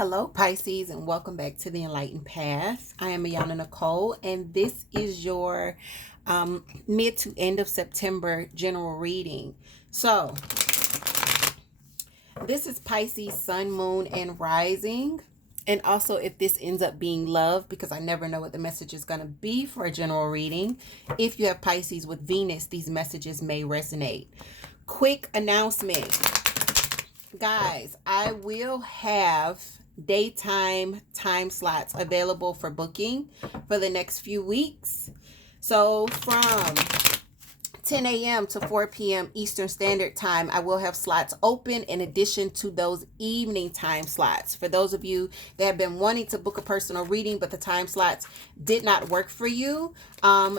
Hello, Pisces, and welcome back to the Enlightened Path. I am Ayana Nicole, and this is your mid to end of September general reading. So, this is Pisces, Sun, Moon, and Rising. And also, if this ends up being love, because I never know what the message is going to be for a general reading. If you have Pisces with Venus, these messages may resonate. Quick announcement. Guys, I will have daytime time slots available for booking for the next few weeks. So from 10 a.m. to 4 p.m. Eastern Standard Time, I will have slots open in addition to those evening time slots. For those of you that have been wanting to book a personal reading, but the time slots did not work for you,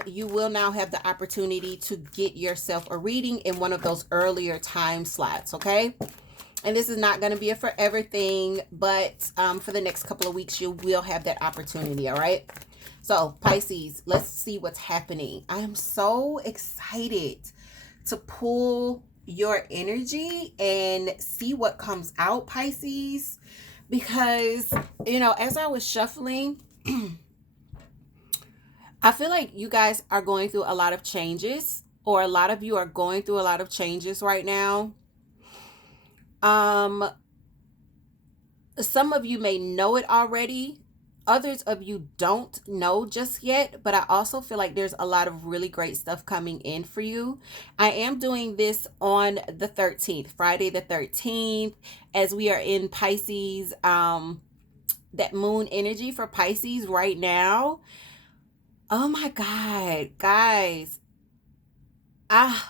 you will now have the opportunity to get yourself a reading in one of those earlier time slots, okay? And this is not going to be a forever thing, but for the next couple of weeks, you will have that opportunity, all right? So, Pisces, let's see what's happening. I am so excited to pull your energy and see what comes out, Pisces, because, as I was shuffling, I feel like you guys are going through a lot of changes, or a lot of you are going through a lot of changes right now. Some of you may know it already. Others of you don't know just yet, but I also feel like there's a lot of really great stuff coming in for you. I am doing this on the 13th, Friday the 13th, as we are in Pisces, that moon energy for Pisces right now. Oh my God, guys. I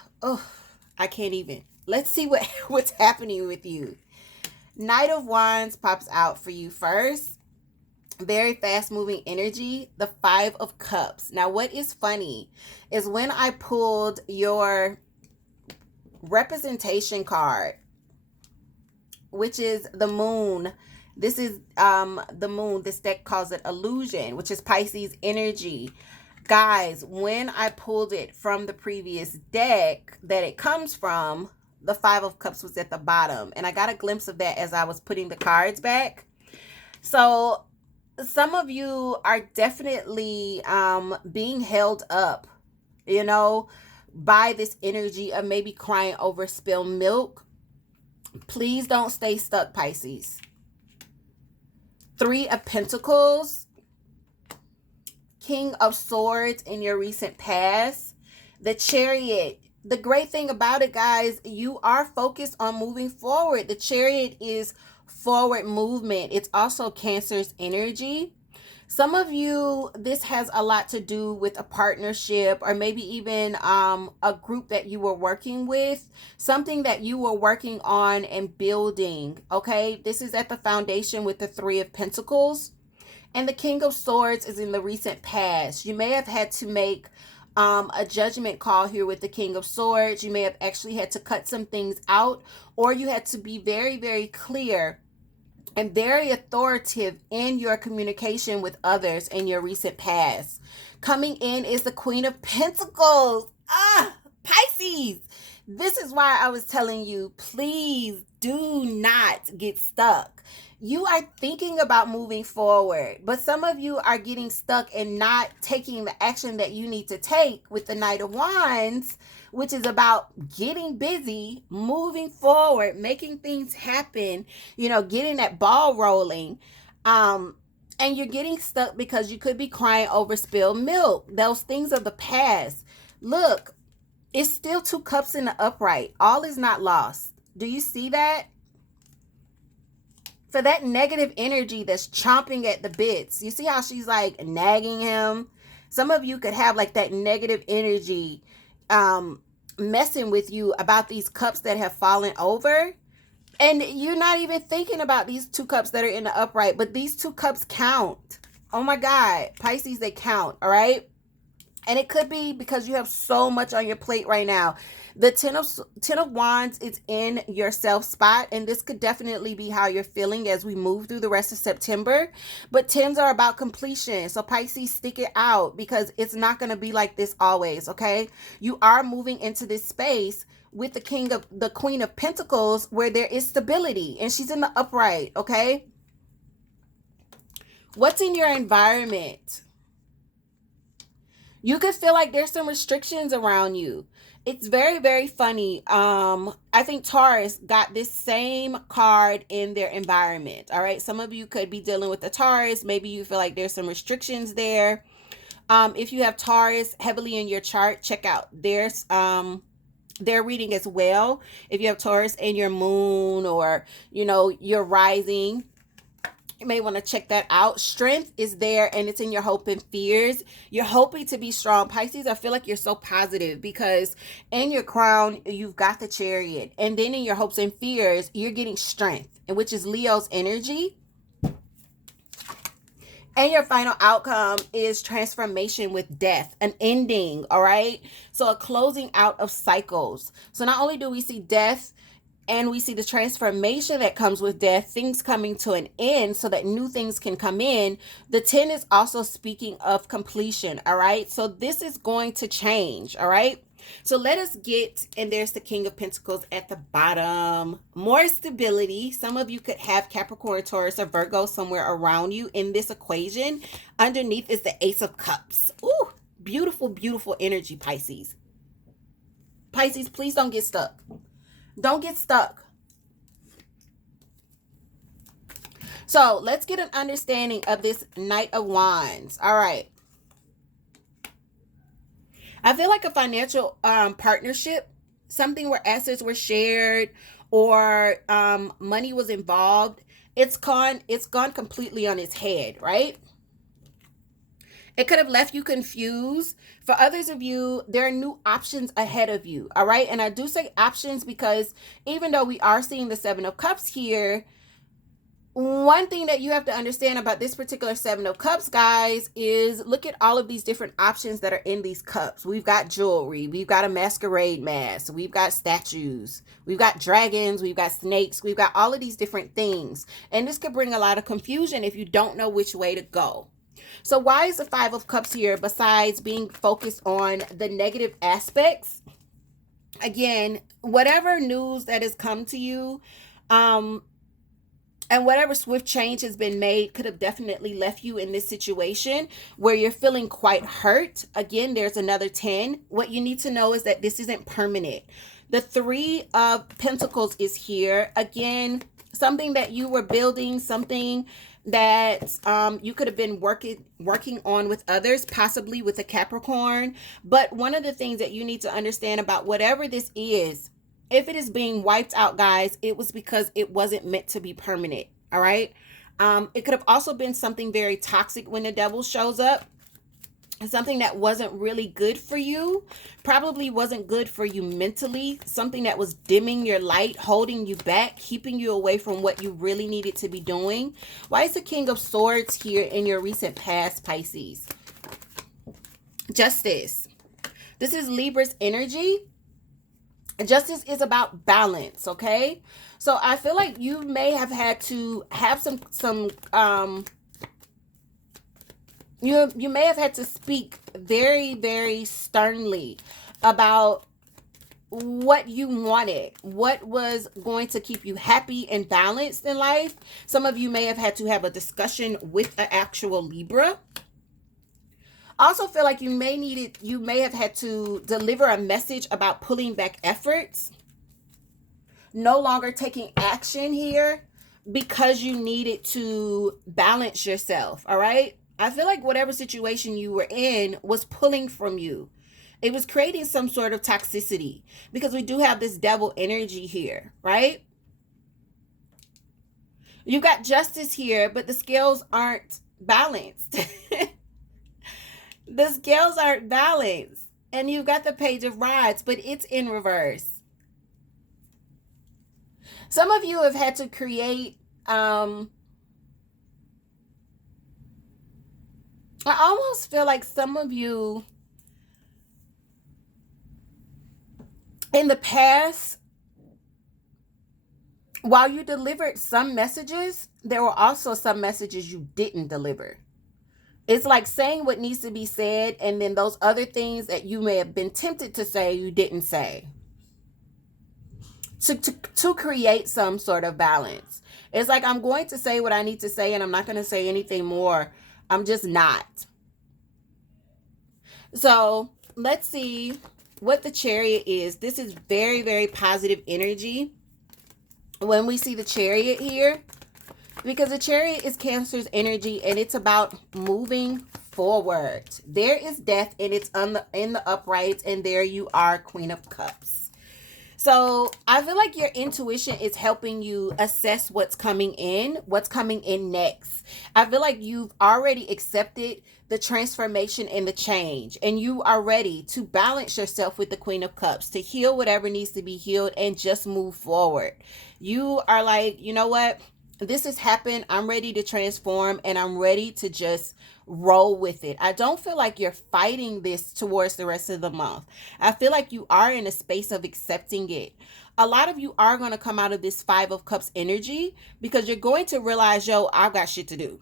can't even. Let's see what's happening with you. Knight of Wands pops out for you first. Very fast moving energy. The 5 of Cups. Now, what is funny is when I pulled your representation card, which is the moon. This is the moon. This deck calls it illusion, which is Pisces energy. Guys, when I pulled it from the previous deck that it comes from, the 5 of Cups was at the bottom. And I got a glimpse of that as I was putting the cards back. So some of you are definitely being held up, by this energy of maybe crying over spilled milk. Please don't stay stuck, Pisces. 3 of Pentacles. King of Swords in your recent past. The Chariot. The great thing about it, guys, you are focused on moving forward. The Chariot is forward movement. It's also Cancer's energy. Some of you, this has a lot to do with a partnership, or maybe even a group that you were working with, something that you were working on and building, okay? This is at the foundation with the 3 of Pentacles. And the King of Swords is in the recent past. You may have had to make a judgment call here with the King of Swords. You may have actually had to cut some things out, or you had to be very, very clear and very authoritative in your communication with others in your recent past. Coming in is the Queen of Pentacles. Pisces. This is why I was telling you, please do not get stuck. You are thinking about moving forward, but some of you are getting stuck and not taking the action that you need to take with the Knight of Wands, which is about getting busy, moving forward, making things happen, getting that ball rolling. And you're getting stuck because you could be crying over spilled milk. Those things of the past. Look, it's still 2 cups in the upright. All is not lost. Do you see that? For that negative energy that's chomping at the bits. You see how she's like nagging him? Some of you could have like that negative energy messing with you about these cups that have fallen over. And you're not even thinking about these 2 cups that are in the upright, but these 2 cups count. Oh my God, Pisces, they count, all right? And it could be because you have so much on your plate right now. The 10 of Wands is in your self spot, and this could definitely be how you're feeling as we move through the rest of September. But 10s are about completion. So Pisces, stick it out, because it's not going to be like this always, okay? You are moving into this space with the Queen of Pentacles where there is stability, and she's in the upright, okay? What's in your environment? You could feel like there's some restrictions around you. It's very, very funny. I think Taurus got this same card in their environment. All right. Some of you could be dealing with the Taurus. Maybe you feel like there's some restrictions there. If you have Taurus heavily in your chart, check out their reading as well. If you have Taurus in your moon, or your rising, you may want to check that out. Strength is there, and it's in your hope and fears. You're hoping to be strong. Pisces, I feel like you're so positive because in your crown, you've got the Chariot. And then in your hopes and fears, you're getting strength, which is Leo's energy. And your final outcome is transformation with death, an ending, all right? So a closing out of cycles. So not only do we see death, and we see the transformation that comes with death, things coming to an end so that new things can come in. The 10 is also speaking of completion, all right? So this is going to change, all right? So let us get, and there's the King of Pentacles at the bottom. More stability. Some of you could have Capricorn, Taurus, or Virgo somewhere around you in this equation. Underneath is the Ace of Cups. Ooh, beautiful, beautiful energy, Pisces. Pisces, please don't get stuck. Don't get stuck. So let's get an understanding of this Knight of Wands. All right. I feel like a financial partnership, something where assets were shared or money was involved. It's gone completely on its head, right? It could have left you confused. For others of you, there are new options ahead of you, all right? And I do say options because even though we are seeing the Seven of Cups here, one thing that you have to understand about this particular Seven of Cups, guys, is look at all of these different options that are in these cups. We've got jewelry. We've got a masquerade mask. We've got statues. We've got dragons. We've got snakes. We've got all of these different things. And this could bring a lot of confusion if you don't know which way to go. So why is the Five of Cups here besides being focused on the negative aspects? Again, whatever news that has come to you, and whatever swift change has been made could have definitely left you in this situation where you're feeling quite hurt. Again, there's another 10. What you need to know is that this isn't permanent. The Three of Pentacles is here. Again, something that you were building, something that you could have been working on with others, possibly with a Capricorn. But one of the things that you need to understand about whatever this is, if it is being wiped out, guys, it was because it wasn't meant to be permanent, all right? It could have also been something very toxic when the Devil shows up. Something that wasn't really good for you, probably wasn't good for you mentally, something that was dimming your light, holding you back, keeping you away from what you really needed to be doing. Why is the King of Swords here in your recent past, Pisces? Justice. This is Libra's energy. Justice is about balance, okay? So I feel like you may have had to have you may have had to speak very, very sternly about what you wanted, what was going to keep you happy and balanced in life. Some of you may have had to have a discussion with an actual Libra. I also feel like you may have had to deliver a message about pulling back efforts, no longer taking action here because you needed to balance yourself, all right? I feel like whatever situation you were in was pulling from you. It was creating some sort of toxicity because we do have this Devil energy here, right? You got Justice here, but the scales aren't balanced. The scales aren't balanced. And you've got the Page of Rods, but it's in reverse. Some of you have had to create I almost feel like some of you in the past, while you delivered some messages, there were also some messages you didn't deliver. It's like saying what needs to be said, and then those other things that you may have been tempted to say, you didn't say. To create some sort of balance. It's like I'm going to say what I need to say and I'm not going to say anything more. I'm just not. So let's see what the Chariot is. This is very, very positive energy when we see the Chariot here, because the Chariot is Cancer's energy and it's about moving forward. There is death and it's in the upright, and there you are, Queen of Cups. So I feel like your intuition is helping you assess what's coming in next. I feel like you've already accepted the transformation and the change, and you are ready to balance yourself with the Queen of Cups, to heal whatever needs to be healed and just move forward. You are like, you know what? This has happened. I'm ready to transform and I'm ready to just roll with it. I don't feel like you're fighting this towards the rest of the month. I feel like you are in a space of accepting it. A lot of you are going to come out of this Five of Cups energy because you're going to realize, yo, I've got shit to do.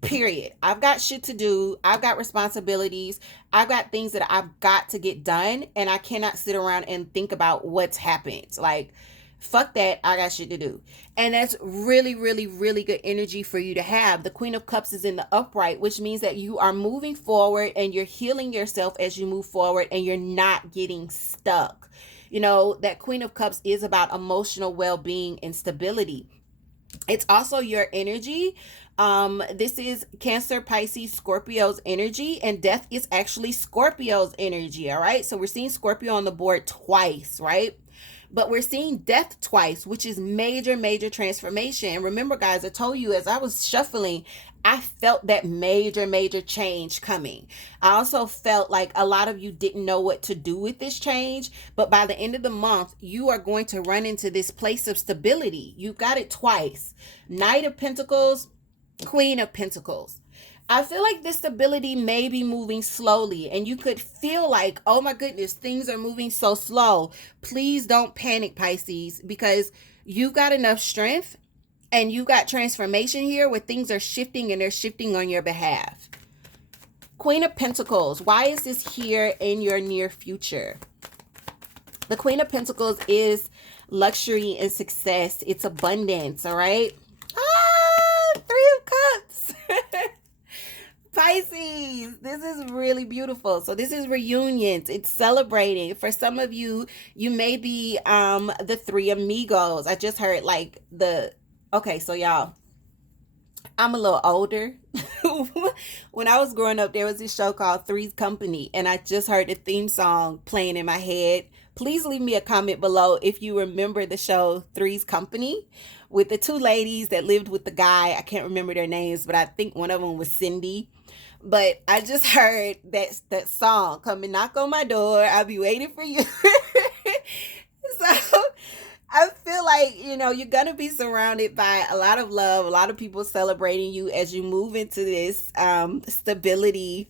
Period. I've got shit to do. I've got responsibilities. I've got things that I've got to get done, and I cannot sit around and think about what's happened. Like, fuck that. I got shit to do. And that's really, really, really good energy for you to have. The Queen of Cups is in the upright, which means that you are moving forward and you're healing yourself as you move forward, and you're not getting stuck. You know, that Queen of Cups is about emotional well-being and stability. It's also your energy. This is Cancer, Pisces, Scorpio's energy, and death is actually Scorpio's energy. All right. So we're seeing Scorpio on the board twice, right? But we're seeing death twice, which is major, major transformation. And remember, guys, I told you as I was shuffling, I felt that major, major change coming. I also felt like a lot of you didn't know what to do with this change. But by the end of the month, you are going to run into this place of stability. You got it twice. Knight of Pentacles, Queen of Pentacles. I feel like this stability may be moving slowly, and you could feel like, oh my goodness, things are moving so slow. Please don't panic, Pisces, because you've got enough strength and you got transformation here where things are shifting, and they're shifting on your behalf. Queen of Pentacles. Why is this here in your near future? The Queen of Pentacles is luxury and success. It's abundance, all right? Three of Cups. Pisces, this is really beautiful. So this is reunions. It's celebrating. For some of you, you may be the Three Amigos. I just heard like okay, so y'all, I'm a little older. When I was growing up, there was this show called Three's Company, and I just heard the theme song playing in my head. Please leave me a comment below if you remember the show Three's Company, with the two ladies that lived with the guy. I can't remember their names, but I think one of them was Cindy. But I just heard that song, "Come and knock on my door, I'll be waiting for you." So I feel like, you know, you're going to be surrounded by a lot of love, a lot of people celebrating you as you move into this stability,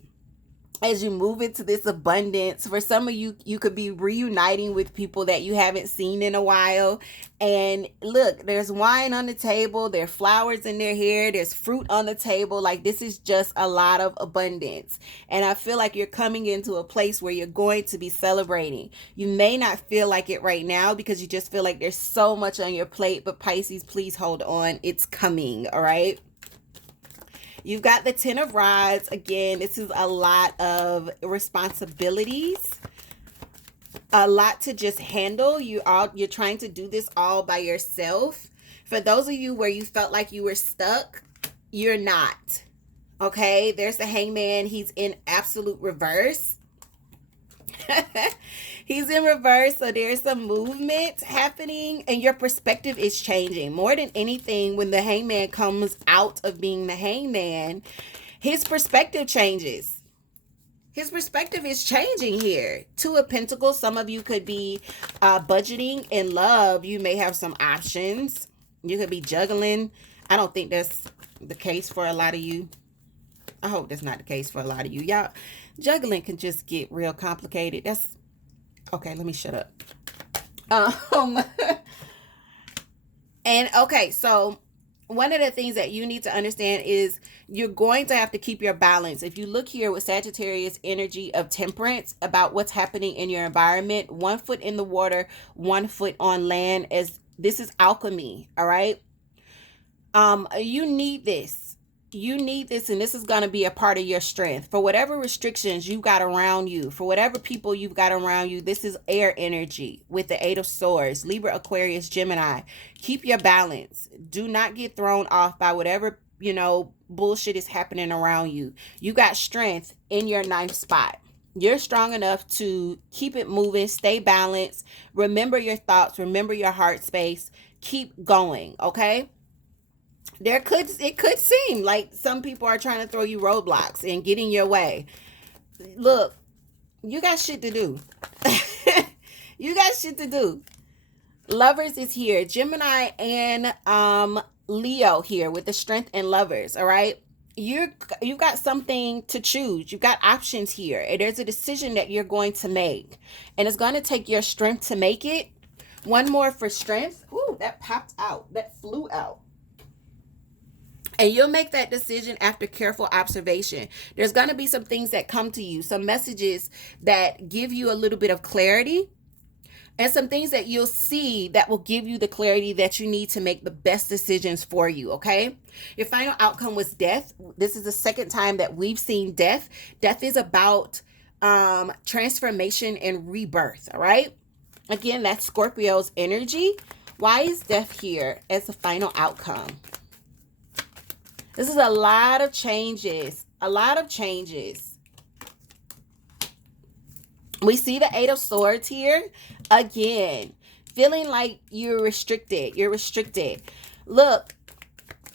as you move into this abundance. For some of you, you could be reuniting with people that you haven't seen in a while. And look, there's wine on the table, there's flowers in their hair, there's fruit on the table. Like, this is just a lot of abundance. And I feel like you're coming into a place where you're going to be celebrating. You may not feel like it right now because you just feel like there's so much on your plate. But Pisces, please hold on. It's coming, all right? You've got the Ten of Rods. Again, this is a lot of responsibilities, a lot to just handle. You're trying to do this all by yourself. For those of you where you felt like you were stuck, you're not. Okay, there's the Hangman. He's in absolute reverse. He's in reverse, so there's some movement happening and your perspective is changing. More than anything, when the Hangman comes out of being the Hangman, his perspective changes. His perspective is changing here. Two of Pentacles. Some of you could be budgeting in love. You may have some options. You could be juggling. I don't think that's the case for a lot of you. I hope that's not the case for a lot of you. Y'all, juggling can just get real complicated. That's okay. Let me shut up. And okay, so one of the things that you need to understand is you're going to have to keep your balance. If you look here with Sagittarius energy of temperance about what's happening in your environment, 1 foot in the water, 1 foot on land, as this is alchemy. All right. You need this. You need this, and this is going to be a part of your strength. For whatever restrictions you got around you, for whatever people you've got around you, this is air energy with the Eight of Swords, Libra, Aquarius, Gemini. Keep your balance. Do not get thrown off by whatever, bullshit is happening around you. You got strength in your ninth spot. You're strong enough to keep it moving, stay balanced, remember your thoughts, remember your heart space, keep going, okay? It could seem like some people are trying to throw you roadblocks and get in your way. Look, you got shit to do. You got shit to do. Lovers is here. Gemini and Leo here with the strength and lovers, all right? You've got something to choose. You've got options here. And there's a decision that you're going to make. And it's going to take your strength to make it. One more for strength. Ooh, that popped out. That flew out. And you'll make that decision after careful observation. There's going to be some things that come to you, some messages that give you a little bit of clarity, and some things that you'll see that will give you the clarity that you need to make the best decisions for you, okay? Your final outcome was death. This is the second time that we've seen death. Death is about transformation and rebirth, all right? Again, that's Scorpio's energy. Why is death here as the final outcome? This is a lot of changes. A lot of changes. We see the Eight of Swords here. Again, feeling like you're restricted. You're restricted. Look,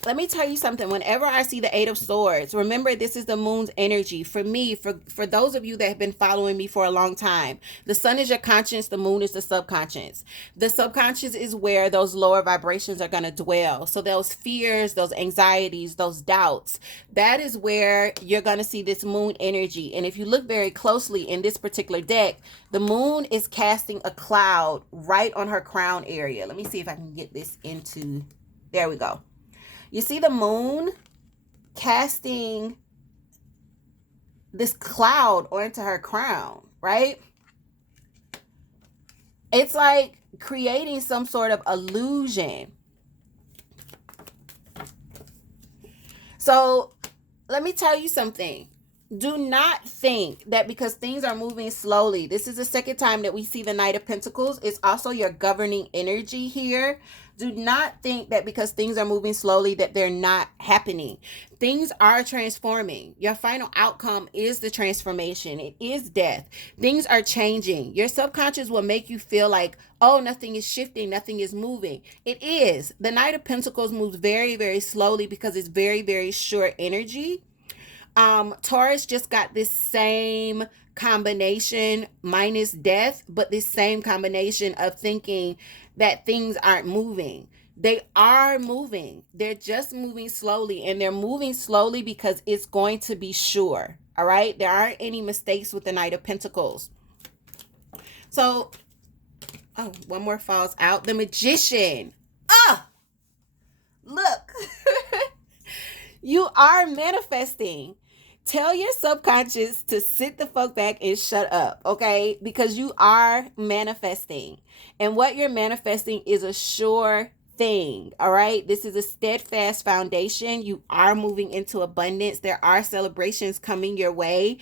let me tell you something. Whenever I see the Eight of Swords, remember this is the moon's energy. For me, for those of you that have been following me for a long time, the sun is your conscience, the moon is the subconscious. The subconscious is where those lower vibrations are going to dwell. So those fears, those anxieties, those doubts, that is where you're going to see this moon energy. And if you look very closely in this particular deck, the moon is casting a cloud right on her crown area. Let me see if I can get this into, there we go. You see the moon casting this cloud onto her crown, right? It's like creating some sort of illusion. So let me tell you something. Do not think that because things are moving slowly, this is the second time that we see the Knight of Pentacles. It's also your governing energy here. Do not think that because things are moving slowly that they're not happening. Things are transforming. Your final outcome is the transformation. It is death. Things are changing. Your subconscious will make you feel like, oh, nothing is shifting, nothing is moving. It is. The Knight of Pentacles moves very, very slowly because it's very, very short energy. Taurus just got this same combination minus death, but this same combination of thinking that things aren't moving. They are moving. They're just moving slowly, and they're moving slowly because it's going to be sure. All right. There aren't any mistakes with the Knight of Pentacles. So, oh, one more falls out. The Magician. Look, you are manifesting. Tell your subconscious to sit the fuck back and shut up, okay? Because you are manifesting. And what you're manifesting is a sure thing, all right? This is a steadfast foundation. You are moving into abundance. There are celebrations coming your way.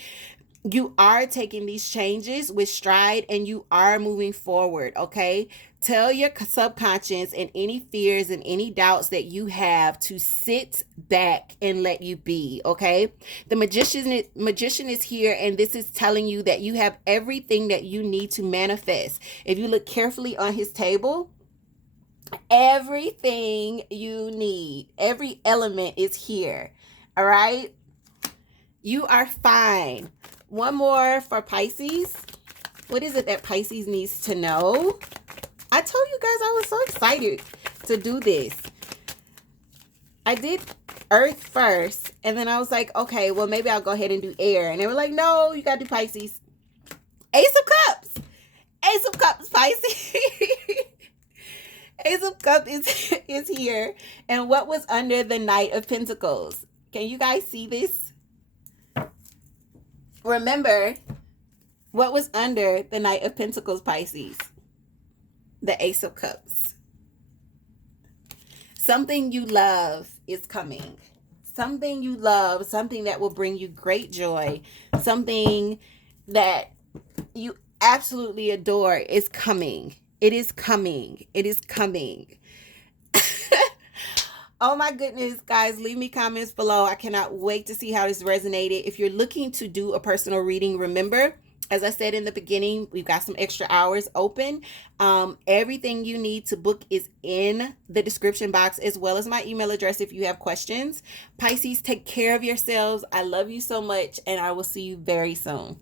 You are taking these changes with stride and you are moving forward, okay? Tell your subconscious and any fears and any doubts that you have to sit back and let you be, okay? The magician is here, and this is telling you that you have everything that you need to manifest. If you look carefully on his table, everything you need, every element is here, all right? You are fine. One more for Pisces. What is it that Pisces needs to know? I told you guys I was so excited to do this. I did Earth first, and then I was like, okay, well, maybe I'll go ahead and do air. And they were like, no, you got to do Pisces. Ace of Cups. Ace of Cups, Pisces. Ace of Cups is here. And what was under the Knight of Pentacles? Can you guys see this? Remember, what was under the Knight of Pentacles, Pisces? The Ace of Cups. Something you love. is coming. Something you love, something that will bring you great joy, something that you absolutely adore is coming. It is coming. It is coming. Oh my goodness, guys, leave me comments below. I cannot wait to see how this resonated. If you're looking to do a personal reading, remember, as I said in the beginning, we've got some extra hours open. Everything you need to book is in the description box, as well as my email address if you have questions. Pisces, take care of yourselves. I love you so much, and I will see you very soon.